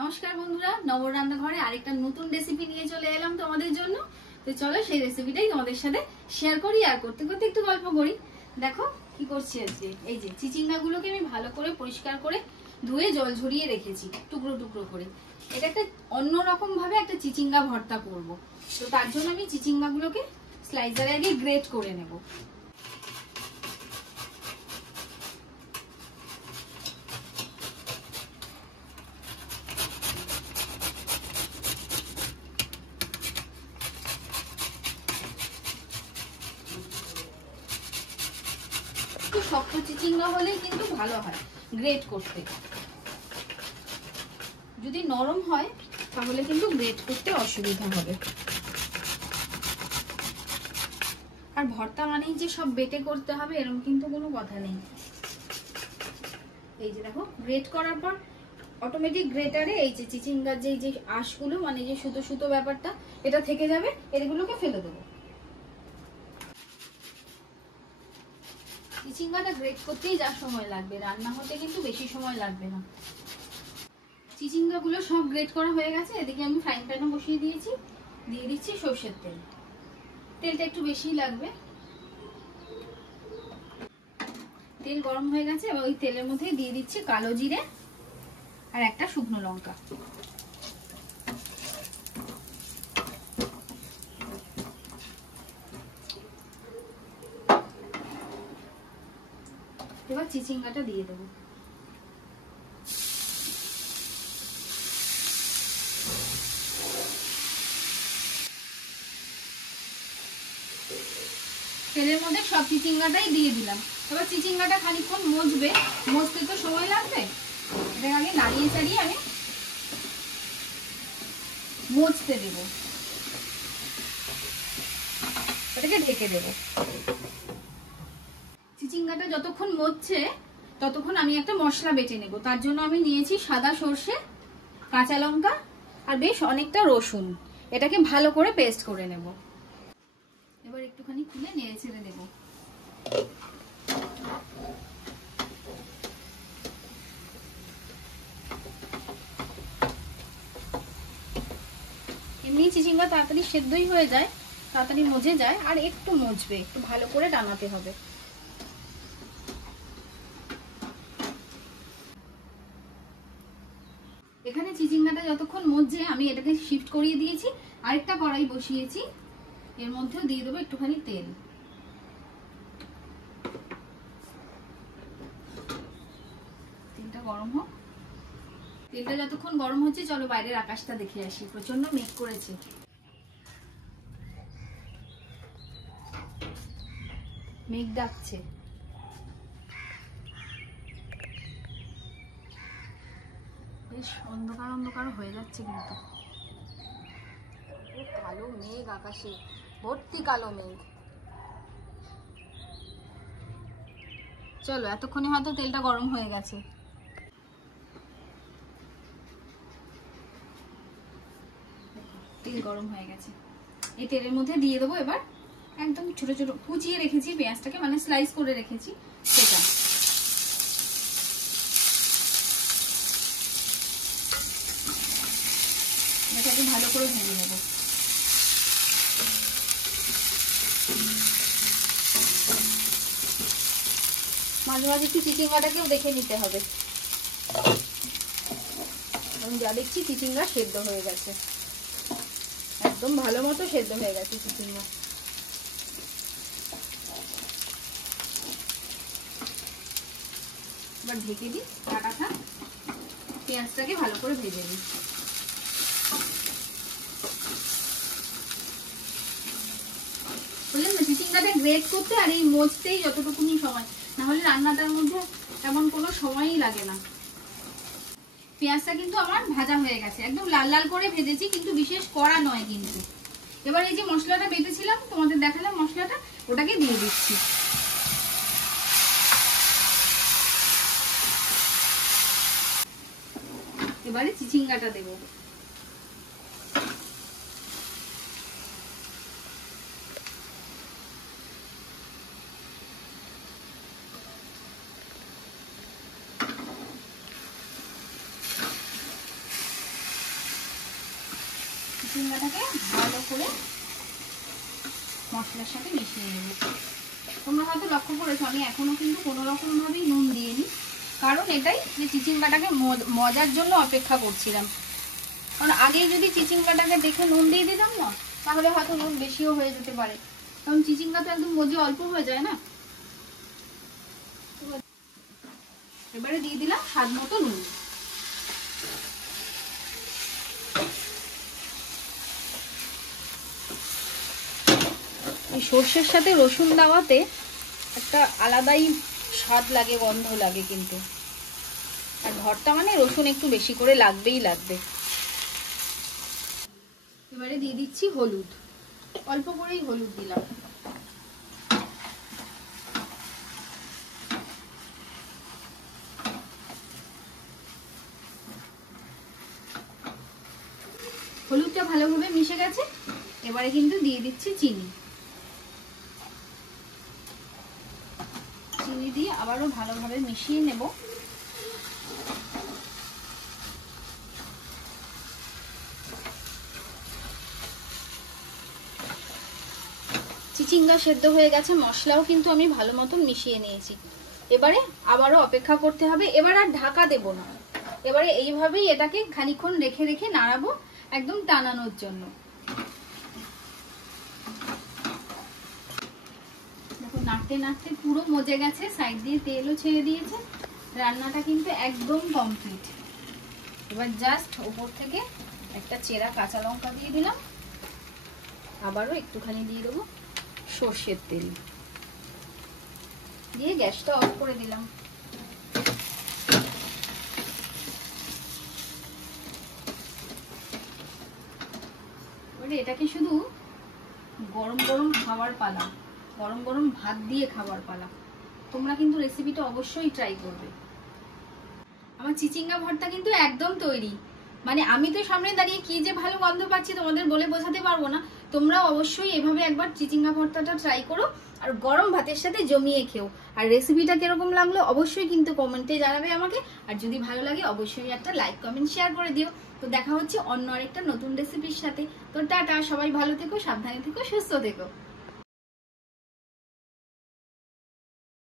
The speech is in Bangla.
নমস্কার বন্ধুরা, নবর রান্নাঘরে আরেকটা নতুন রেসিপি নিয়ে চলে এলাম তোমাদের জন্য। তো চলো সেই রেসিপিটাই তোমাদের সাথে শেয়ার করি, আর করতে করতে একটু গল্প করি। দেখো কি করছি আজকে। এই যে চিচিঙ্গাগুলোকে আমি ভালো করে পরিষ্কার করে ধুয়ে জল ঝরিয়ে রেখেছি টুকরো টুকরো করে। এটা একটা অন্যরকম ভাবে একটা চিচিঙ্গা ভর্তা করব। তো তার জন্য আমি চিচিঙ্গাগুলোকে স্লাইসারে আগে গ্রেট করে নেব। শক্ত চিচিঙ্গা হলে কিন্তু ভালো হয় গ্রেট করতে, যদি নরম হয় তাহলে কিন্তু গ্রেট করতে অসুবিধা হবে। আর ভর্তা মানেই যে সব বেটে করতে হবে এরকম কিন্তু কোনো কথা নেই। এই যে দেখো গ্রেট করার পর অটোমেটিক গ্রেটারে এই যে চিচিঙ্গার যে আঁশগুলো মানে যে সুতো সুতো ব্যাপারটা এটা থেকে যাবে, এগুলোকে ফেলে দেবো। চিচিঙ্গাটা গ্রেট করতেই যা সময় লাগবে, রান্না হতে কিন্তু বেশি সময় লাগবে না। চিচিঙ্গাগুলো সব গ্রেট করা হয়ে গেছে। এদিকে আমি ফ্রাইং প্যানও বসিয়ে দিয়েছি, দিয়ে দিচ্ছি সর্ষের তেল। তেলটা একটু বেশি লাগবে। তেল গরম হয়ে গেছে, এবার ওই তেলের মধ্যে দিয়ে দিচ্ছি কালো জিরে আর একটা শুকনো লঙ্কা। এবার চিচিঙ্গাটা দিয়ে দেবো। তেলের মধ্যে সব চিচিঙ্গাটাই দিয়ে দিলাম। এবার চিচিঙ্গাটা খানিকক্ষণ মজবে, মজতে তো সময় লাগবে। এটাকে আগে নাড়িয়ে চাড়িয়ে আমি মজতে দেব, এটাকে ঢেকে দেব। চিচিঙ্গাটা যতক্ষণ মজছে ততক্ষণ আমি একটা মশলা বেটে নেব। তার জন্য আমি নিয়েছি সাদা সর্ষে, কাঁচা লঙ্কা আর বেশ অনেকটা রসুন। এটাকে ভালো করে পেস্ট করে নেব। এবার একটুখানি খুলে নেড়ে ছেড়ে দেব। এমনি চিচিঙ্গা তাড়াতাড়ি সেদ্ধই হয়ে যায়, তাড়াতাড়ি মজে যায়, আর একটু মজবে, একটু ভালো করে টানাতে হবে। এখানে চিচিঙ্গাটা যতক্ষণ মজছে আমি এটাকে শিফট করিয়ে দিয়েছি, আরেকটা কড়াই বসিয়েছি। এর মধ্যেও দিয়ে দেবো একটুখানি তেল। তেলটা গরম হোক। তেলটা যতক্ষণ গরম হচ্ছে চলো বাইরের আকাশটা দেখে আসি। প্রচন্ড মেঘ করেছে। মেঘ ডাকছে। বেশ অন্ধকার অন্ধকার হয়ে যাচ্ছে, কিন্তু কালো মেঘ আকাশে, ভর্তি কালো মেঘ। চলো এতক্ষণে হয়তো তেলটা গরম হয়ে গেছে। তেল গরম হয়ে গেছে। এই তেলের মধ্যে দিয়ে দেবো এবার একদম ছোট ছোট কুচিয়ে রেখেছি পেঁয়াজটাকে, মানে স্লাইস করে রেখেছি সেটা। এটাকে ভালো করে ভেজে নেব। মাঝে মাঝে একটু চিচিঙ্গাটাকেও দেখে নিতে হবে। আমি যা দেখছি চিচিঙ্গা সেদ্ধ হয়ে গেছে, একদম ভালো মতো সেদ্ধ হয়ে গেছে চিচিঙ্গা। এবার ঢেকে দিই, কাটাটা পেঁয়াজটাকে ভালো করে ভেজে দিই। বুঝলেন না, চিচিঙ্গাটা গ্রেট করতে আর এই মজতেই যতটুকুনি সময়, না হলে রান্নাটার মধ্যে এমন কোনো সময়ই লাগে না। পেঁয়াজটা কিন্তু আমার ভাজা হয়ে গেছে, একদম লাল লাল করে ভেজেছি, কিন্তু বিশেষ কড়া নয় কিন্তু। এবার এই যে মশলাটা বেটেছিলাম তোমাদের দেখালাম মশলাটা, ওটাকে দিয়ে দিচ্ছি। এবারে চিচিঙ্গাটা দেবো। চিচিঙ্গাটাকে ভালো করে মশলার সাথে মিশিয়ে নেব। তোমরা হয়তো লক্ষ্য করেছো আমি এখনো কিন্তু কোনো রকম ভাবেই নুন দিইনি, কারণ এটাই যে চিচিঙ্গাটাকে মজার জন্য অপেক্ষা করছিলাম। কারণ আগে যদি চিচিঙ্গাটাকে দেখে নুন দিয়ে দিতাম না, তাহলে হয়তো নুন বেশিও হয়ে যেতে পারে, কারণ চিচিঙ্গা তো একদম মজে অল্প হয়ে যায় না। এবারে দিয়ে দিলাম স্বাদ মতো নুন। এই সর্ষের সাথে রসুন দেওয়াতে একটা আলাদাই স্বাদ লাগে, গন্ধ লাগে কিন্তু। আর ভর্তা মানে রসুন একটু বেশি করে লাগবেই লাগবে। এবারে দিয়ে দিচ্ছি হলুদ, অল্প করেই হলুদ দিলাম। হলুদটা ভালোভাবে মিশে গেছে, এবারে কিন্তু দিয়ে দিচ্ছি চিনি। চিনি দিয়ে আবারও ভালোভাবে মিশিয়ে নেব। চিচিঙ্গা সেদ্ধ হয়ে গেছে, মশলাও কিন্তু আমি ভালো মতন মিশিয়ে নিয়েছি। এবারে আবারও অপেক্ষা করতে হবে। এবার আর ঢাকা দেব না, এবারে এইভাবেই এটাকে খানিকক্ষণ রেখে রেখে নাড়াবো একদম টানানোর জন্য। দেখো নাড়তে নাড়তে পুরো মজে গেছে, সাইড দিয়ে তেলও ছেড়ে দিয়েছে। রান্নাটা কিন্তু একদম কমপ্লিট। এবার জাস্ট ওপর থেকে একটা চেরা কাঁচা লঙ্কা দিয়ে দিলাম, আবারও একটুখানি দিয়ে দেবো সর্ষের তেল, দিয়ে গ্যাসটা অফ করে দিলাম। এবারে এটাকে শুধু গরম গরম খাবার পালা, গরম গরম ভাত দিয়ে খাবার পালা। তোমরা কিন্তু রেসিপিটা অবশ্যই ট্রাই করবে। আমার চিচিঙ্গা ভর্তা কিন্তু একদম তৈরি। মানে আমি তো সামনে দাঁড়িয়ে কি যে ভালো গন্ধ পাচ্ছি তোমাদের বলে বোঝাতে পারবো না। তোমরাও অবশ্যই এভাবে একবার চিচিঙ্গা ভর্তাটা ট্রাই করো, আর গরম ভাতের সাথে জমিয়ে খেও। আর রেসিপিটা কিরকম লাগলো অবশ্যই কিন্তু কমেন্টে জানাবে আমাকে। আর যদি ভালো লাগে অবশ্যই একটা লাইক কমেন্ট শেয়ার করে দিও। তো দেখা হচ্ছে অন্য আরেকটা নতুন রেসিপির সাথে। তো টাটা, সবাই ভালো থেকো, সাবধানে থেকো, সুস্থ থেকো।